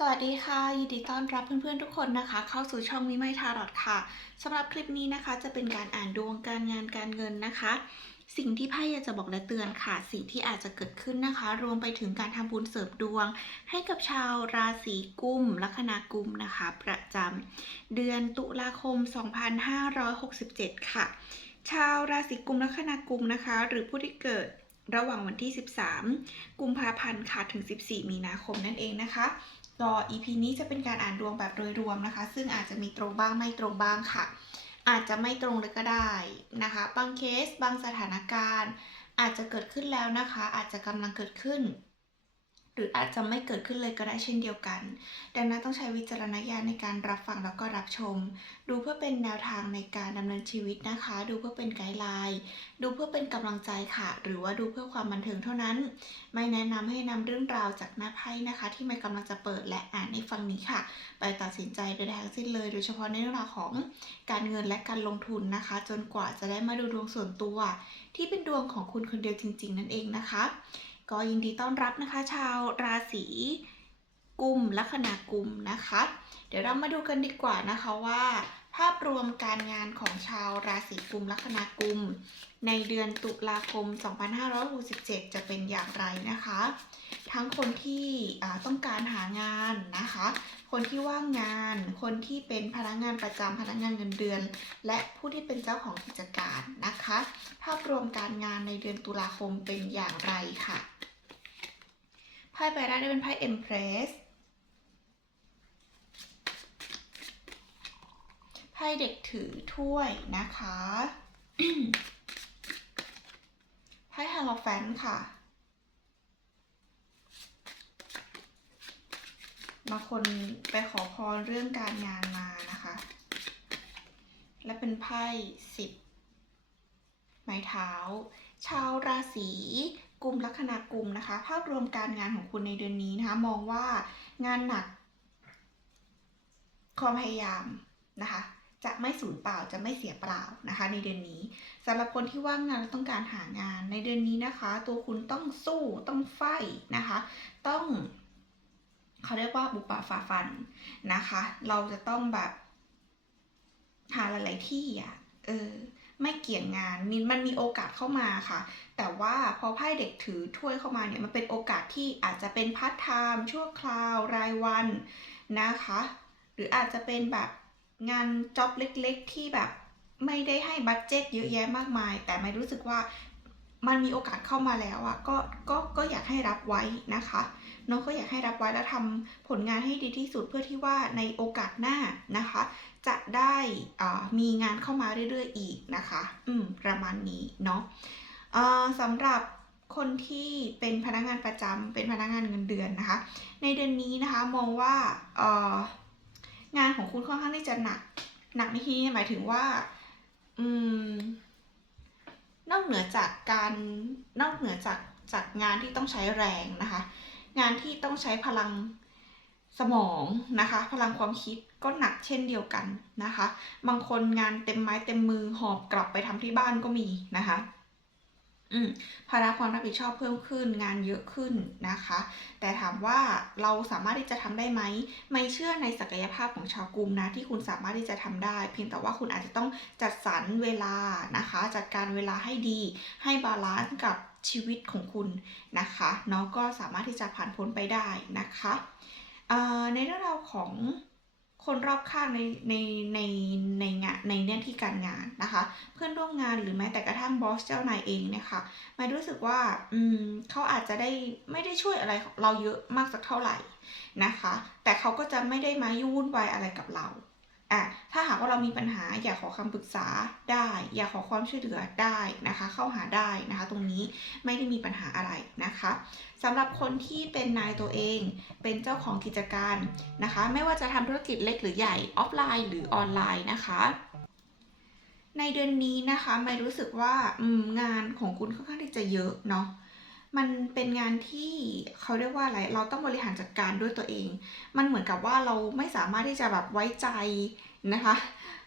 สวัสดีค่ะ ยินดีต้อนรับเพื่อนๆทุกคนนะคะ เข้าสู่ช่องมิไมทารอดค่ะสำหรับคลิปนี้นะคะ จะเป็นการอ่านดวงการงานการเงินนะคะ สิ่งที่ไพ่อยากจะบอกและเตือนค่ะ สิ่งที่อาจจะเกิดขึ้นนะคะ รวมไปถึงการทำบุญเสริมดวง ให้กับชาวราศีกุมลัคนากุมนะคะ ประจำเดือนตุลาคม 2567 ค่ะ ชาวราศีกุมลัคนากุมนะคะ หรือผู้ที่เกิดระหว่างวันที่ 13 กุมภาพันธ์ค่ะ ถึง 14 มีนาคมนั่นเองนะคะ ก็ EP นี้จะเป็นการอ่านดวงแบบโดยรวมนะคะ ซึ่งอาจจะมีตรงบ้างไม่ตรงบ้างค่ะ อาจจะไม่ตรงเลยก็ได้นะคะ บางเคสบางสถานการณ์ อาจจะเกิดขึ้นแล้วนะคะ อาจจะกำลังเกิดขึ้น หรืออาจจะไม่เกิดขึ้นเลยก็ได้เช่นเดียวกัน ดังนั้นต้องใช้วิจารณญาณในการรับฟังแล้วก็รับชม ดูเพื่อเป็นแนวทางในการดำเนินชีวิตนะคะ ดูเพื่อเป็นไกด์ไลน์ ดูเพื่อเป็นกำลังใจค่ะ หรือว่าดูเพื่อความบันเทิงเท่านั้น ไม่แนะนำให้นำเรื่องราวจากหน้าไพ่นะคะ ที่ไม่กำลังจะเปิดและอ่านในฟังนี้ค่ะ ไปตัดสินใจโดยทั้งสิ้นเลย โดยเฉพาะในเรื่องราวของการเงินและการลงทุนนะคะ จนกว่าจะได้มาดูดวงส่วนตัว ที่เป็นดวงของคุณคนเดียวจริง ๆ นั่นเองนะคะ ก็ยินดีต้อนรับนะคะ ชาวราศีกุมลัคนากุมนะคะ เดี๋ยวเรามาดูกันดีกว่านะคะว่า ภาพรวมการงานของชาวราศีกุมลัคนากุม ในเดือนตุลาคม 2567 จะเป็นอย่างไรนะคะ ทั้งคนที่ต้องการหางานนะคะ คนที่ว่างงาน คนที่เป็นพนักงานประจำพนักงานเงินเดือน และผู้ที่เป็นเจ้าของกิจการนะคะ ภาพรวมการงานในเดือนตุลาคมเป็นอย่างไรค่ะ ไพ่ใบแรกได้เป็นไพ่ Empress ไพ่เด็กถือถ้วยนะคะไพ่ฮาโลแฟนค่ะ บางคนไปขอพรเรื่องการงานมานะคะ และเป็นไพ่สิบไม้เท้า ชาวราศี กลุ่มลัคนากุมนะคะ ภาพรวมการงานของคุณในเดือนนี้นะคะมองว่างานหนัก ความพยายามนะคะจะไม่สูญเปล่าจะไม่เสียเปล่านะคะ ในเดือนนี้สำหรับคนที่ว่างงานและต้องการหางานในเดือนนี้นะคะ ตัวคุณต้องสู้ต้องไฟนะคะ ต้องเขาเรียกว่าบุปผาฝ่าฟันนะคะ เราจะต้องแบบหาหลาย ๆ ที่อะเออ ไม่เกี่ยงงานมีมันมีโอกาสเข้ามาค่ะ แต่ว่าพอไพ่เด็กถือถ้วยเข้ามาเนี่ยมันเป็นโอกาสที่อาจจะเป็นพาร์ทไทม์ชั่วคราวรายวันนะคะ หรืออาจจะเป็นแบบงานจ็อบเล็กๆ ที่แบบไม่ได้ให้บัตเจ็ตเยอะแยะมากมาย แต่ไม่รู้สึกว่า มันมีโอกาสเข้ามาแล้วอะก็ก็ก็อยากให้รับไว้นะคะน้องก็อยากให้รับไว้แล้วทำผลงานให้ดีที่สุดเพื่อที่ว่าในโอกาสหน้านะคะ จะได้อ่ามีงานเข้ามาเรื่อยๆอีกนะคะ อืมประมาณนี้เนาะสำหรับคนที่เป็นพนักงานประจำเป็นพนักงานเงินเดือนนะคะ ในเดือนนี้นะคะมองว่าเงานของคุณค่อนข้างที่จะหนักหนักในที่นี้หมายถึงว่า อืม นอกเหนือจากการนอกเหนือจากจากงานที่ต้องใช้แรงนะคะ งานที่ต้องใช้พลังสมองนะคะ พลังความคิดก็หนักเช่นเดียวกันนะคะ บางคนงานเต็มไม้เต็มมือหอบกลับไปทำที่บ้านก็มีนะคะ อืมภาระความรับผิดชอบเพิ่มขึ้นงานเยอะขึ้นนะคะ แต่ถามว่าเราสามารถที่จะทำได้ไหม ไม่เชื่อในศักยภาพของชาวกลุ่มนะที่คุณสามารถที่จะทำได้ เพียงแต่ว่าคุณอาจจะต้องจัดสรรเวลานะคะ จัดการเวลาให้ดี ให้บาลานซ์กับชีวิตของคุณนะคะเนาะก็สามารถที่จะผ่านพ้นไปได้นะคะในเรื่องราวของ คนรอบข้างในในในในงานในหน้าที่การงานนะคะ เพื่อนร่วมงานหรือแม้แต่กระทั่งบอสเจ้านายเองเนี่ยค่ะไม่รู้สึกว่าอืมเขาอาจจะได้ไม่ได้ช่วยอะไรเราเยอะมากสักเท่าไหร่นะคะ แต่เขาก็จะไม่ได้มายุ่งวุ่นวายอะไรกับเรา อะถ้าหากว่าเรามีปัญหาอยากขอคำปรึกษาได้ อยากขอความช่วยเหลือได้นะคะ เข้าหาได้นะคะ ตรงนี้ไม่ได้มีปัญหาอะไรนะคะสำหรับคนที่เป็นนายตัวเอง เป็นเจ้าของกิจการนะคะ ไม่ว่าจะทำธุรกิจเล็กหรือใหญ่ออฟไลน์หรือออนไลน์นะคะในเดือนนี้นะคะไม่รู้สึกว่างานของคุณค่อนข้างที่จะเยอะเนาะ มันเป็นงานที่เขาเรียกว่าอะไร เราต้องบริหารจัดการด้วยตัวเอง มันเหมือนกับว่าเราไม่สามารถที่จะแบบไว้ใจนะคะ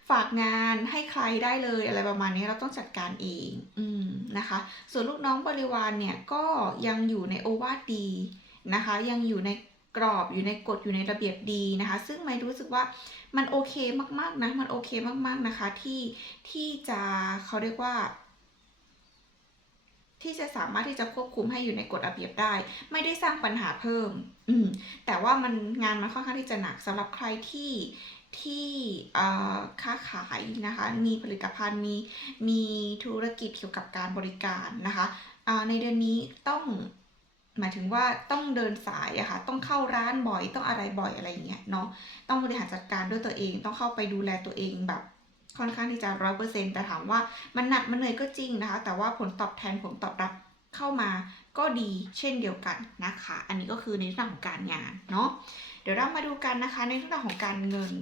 ฝากงานให้ใครได้เลยอะไรประมาณนี้เราต้องจัดการเอง อืมนะคะ ส่วนลูกน้องบริวารเนี่ยก็ยังอยู่ในโอวาทดีนะคะ ยังอยู่ในกรอบอยู่ในกฎอยู่ในระเบียบดีนะคะ ซึ่งไม่รู้สึกว่ามันโอเคมากๆนะ มันโอเคมากๆนะคะที่ที่จะเขาเรียกว่า ที่จะสามารถที่จะควบคุมให้อยู่ในกฎระเบียบได้ ไม่ได้สร้างปัญหาเพิ่ม อืมแต่ว่ามันงานมันค่อนข้างที่จะหนักสำหรับใครที่ที่ค้าขายนะคะ มีผลิตภัณฑ์มีมีธุรกิจเกี่ยวกับการบริการนะคะในเดือนนี้ต้องหมายถึงว่าต้องเดินสายอะค่ะต้องเข้าร้านบ่อยต้องอะไรบ่อยอะไรอย่างเงี้ยเนาะต้องบริหารจัดการด้วยตัวเอง ต้องเข้าไปดูแลตัวเองแบบ ค่อนข้างที่จะร้อยเปอร์เซ็นแต่ถามว่ามันหนักมันเหนื่อยก็จริงนะคะ แต่ว่าผลตอบแทนผลตอบรับเข้ามาก็ดีเช่นเดียวกันนะคะ อันนี้ก็คือในเรื่องของการงานเนาะเดี๋ยวเรามาดูกันนะคะในเรื่องของการเงิน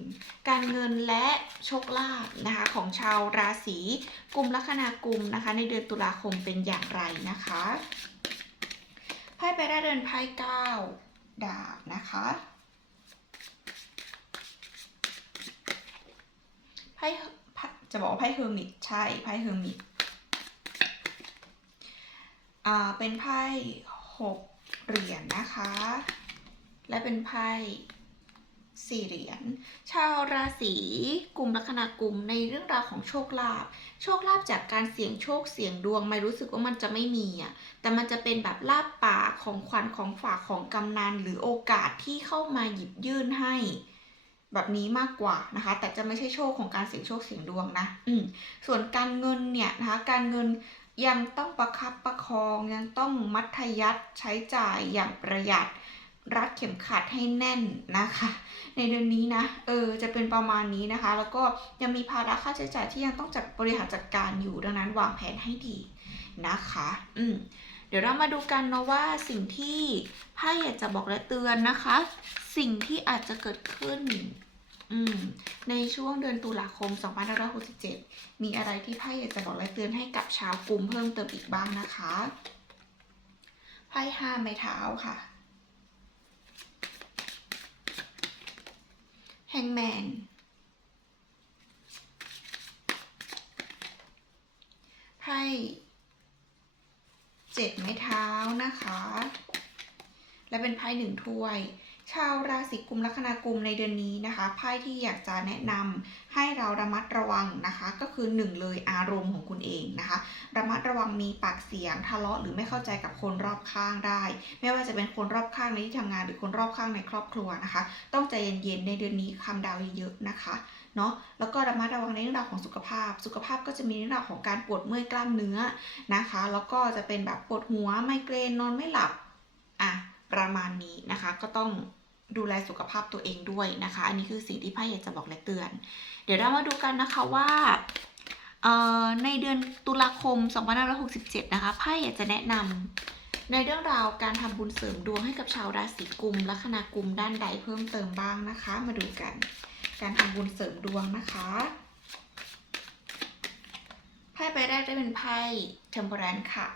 การเงินและโชคลาภนะคะของชาวราศีกุมลัคนากุมนะคะ ในเดือนตุลาคมเป็นอย่างไรนะคะไพ่ไปได้เดินไพ่เก้าดาบนะคะ ไพ่ไพ่จะบอกว่าไพ่เฮอร์มิตใช่ไพ่เฮอร์มิตอ่าเป็นไพ่หกเหรียญนะคะ และเป็นไพ่สี่เหรียญชาวราศีกลุ่มลัคนากลุ่มในเรื่องราวของโชคลาภโชคลาภจากการเสี่ยงโชคเสี่ยงดวงไม่รู้สึกว่ามันจะไม่มีอะแต่มันจะเป็นแบบลาบป่าของขวัญของฝากของกำนันหรือโอกาสที่เข้ามาหยิบยื่นให้ แบบนี้มากกว่านะคะ แต่จะไม่ใช่โชคของการเสี่ยงโชคเสี่ยงดวงนะ อืมส่วนการเงินเนี่ยนะคะ การเงินยังต้องประคับประคองยังต้องมัธยัติใช้จ่ายอย่างประหยัดรัดเข็มขัดให้แน่นนะคะ ในเดือนนี้นะเออจะเป็นประมาณนี้นะคะ แล้วก็ยังมีภาระค่าใช้จ่ายที่ยังต้องจัดบริหารจัดการอยู่ดังนั้นวางแผนให้ดีนะคะ อืม เดี๋ยวเรามาดูกันเนาะว่าสิ่งที่ไพ่อยากจะบอกและเตือนนะคะ สิ่งที่อาจจะเกิดขึ้นในช่วงเดือนตุลาคม 2567 มีอะไรที่ไพ่อยากจะบอกและเตือนให้กับชาวกลุ่มเพิ่มเติมอีกบ้างนะคะไพ่ห้าไม้เท้าค่ะแฮงแมนไพ่ เจ็ดไม้เท้านะคะ และเป็นไพ่หนึ่งถ้วย ชาวราศีกุมลัคนากุมในเดือนนี้นะคะ ไพ่ที่อยากจะแนะนำให้เราระมัดระวังนะคะ ก็คือหนึ่งเลยอารมณ์ของคุณเองนะคะ ระมัดระวังมีปากเสียงทะเลาะหรือไม่เข้าใจกับคนรอบข้างได้ ไม่ว่าจะเป็นคนรอบข้างในที่ทำงานหรือคนรอบข้างในครอบครัวนะคะ ต้องใจเย็นๆในเดือนนี้คำดาวเยอะๆนะคะ เนาะแล้วก็ระมัดระวังในเรื่องราวของสุขภาพ สุขภาพก็จะมีเรื่องราวของการปวดเมื่อยกล้ามเนื้อนะคะ แล้วก็จะเป็นแบบปวดหัวไมเกรนนอนไม่หลับอะประมาณนี้นะคะ ก็ต้องดูแลสุขภาพตัวเองด้วยนะคะ อันนี้คือสิ่งที่ไพ่อยากจะบอกและเตือน เดี๋ยวเรามาดูกันนะคะว่าในเดือนตุลาคม 2567 นะคะไพ่อยากจะแนะนำในเรื่องราวการทำบุญเสริมดวงให้กับชาวราศีกุมลัคนากุมด้านใดเพิ่มเติมบ้างนะคะ มาดูกัน การทำบุญเสริมดวงนะคะไพ่ใบแรกได้เป็นไพ่เทมเพอรันค่ะ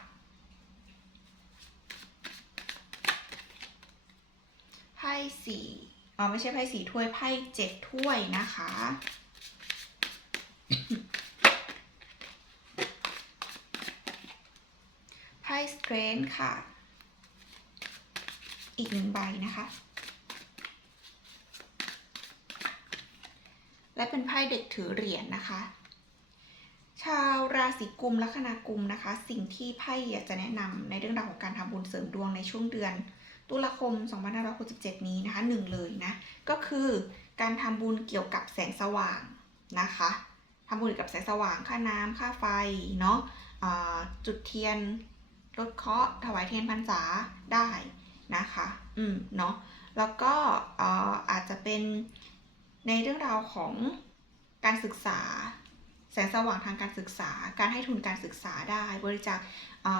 ไพ่สี่อ๋อไม่ใช่ไพ่สี่ถ้วยไพ่เจ็ดถ้วยนะคะไพ่สเตรนค่ะ อีกหนึ่งใบนะคะ และเป็นไพ่เด็กถือเหรียญนะคะ ชาวราศีกุมลัคนากุมนะคะ สิ่งที่ไพ่อยากจะแนะนำในเรื่องราวของการทำบุญเสริมดวงในช่วงเดือน ตุลาคม 2567 นี้นะคะหนึ่งเลยนะก็คือการทำบุญเกี่ยวกับแสงสว่างนะคะทำบุญเกี่ยวกับแสงสว่างค่าน้ำค่าไฟเนาะจุดเทียนลดเคาะถวายเทียนพรรษาได้นะคะ อืม เนาะ แล้วก็อาจจะเป็น ในเรื่องราวของการศึกษา แสงสว่างทางการศึกษา การให้ทุนการศึกษาได้ บริจาค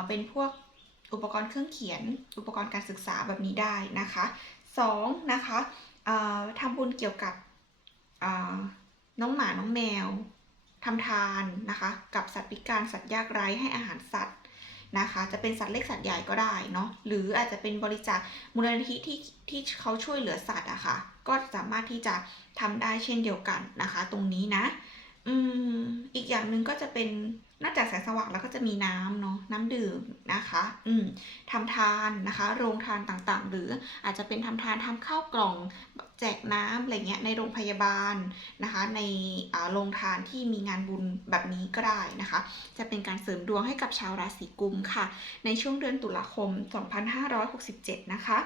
เป็นพวกอุปกรณ์เครื่องเขียน อุปกรณ์การศึกษาแบบนี้ได้นะคะสองนะคะทำบุญเกี่ยวกับน้องหมาน้องแมวทำทานนะคะ กับสัตว์พิการสัตว์ยากไร้ให้อาหารสัตว์ นะคะ จะเป็นสัตว์เล็กสัตว์ใหญ่ก็ได้เนาะหรืออาจจะเป็นบริจาคมูลนิธิที่ที่เขาช่วยเหลือสัตว์อะค่ะก็สามารถที่จะทำได้เช่นเดียวกันนะคะ ตรงนี้นะ อืมอีกอย่างหนึ่งก็จะเป็นนอกจากแสงสว่างแล้วก็จะมีน้ำเนาะน้ำดื่มนะคะ อืมทำทานนะคะ โรงทานต่างๆ หรืออาจจะเป็นทำทานทำข้าวกล่องแจกน้ำอะไรเงี้ยในโรงพยาบาลนะคะ ในอ่าโรงทานที่มีงานบุญแบบนี้ก็ได้นะคะ จะเป็นการเสริมดวงให้กับชาวราศีกุมค่ะ ในช่วงเดือนตุลาคม 2567 นะคะ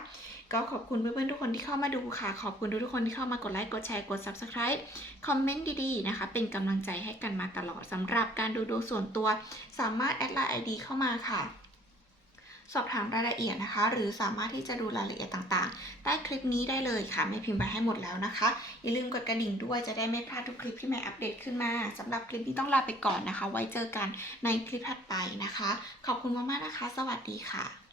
ก็ขอบคุณเพื่อนๆทุกคนที่เข้ามาดูค่ะ ขอบคุณทุกๆคนที่เข้ามากดไลค์ กดแชร์ กด Subscribe คอมเมนต์ดีๆนะคะ เป็นกำลังใจให้กันมาตลอดสำหรับการดูดวงส่วนตัว สามารถแอดไลน์ ID เข้ามาค่ะสอบถามรายละเอียดนะคะ หรือสามารถที่จะดูรายละเอียดต่างๆ ใต้คลิปนี้ได้เลยค่ะไม่พิมพ์ไปให้หมดแล้วนะคะ อย่าลืมกดกระดิ่งด้วยจะได้ไม่พลาดทุกคลิปที่แม่อัปเดตขึ้นมาสำหรับคลิปนี้ต้องลาไปก่อนนะคะ ไว้เจอกันในคลิปถัดไปนะคะ ขอบคุณมากๆนะคะ สวัสดีค่ะ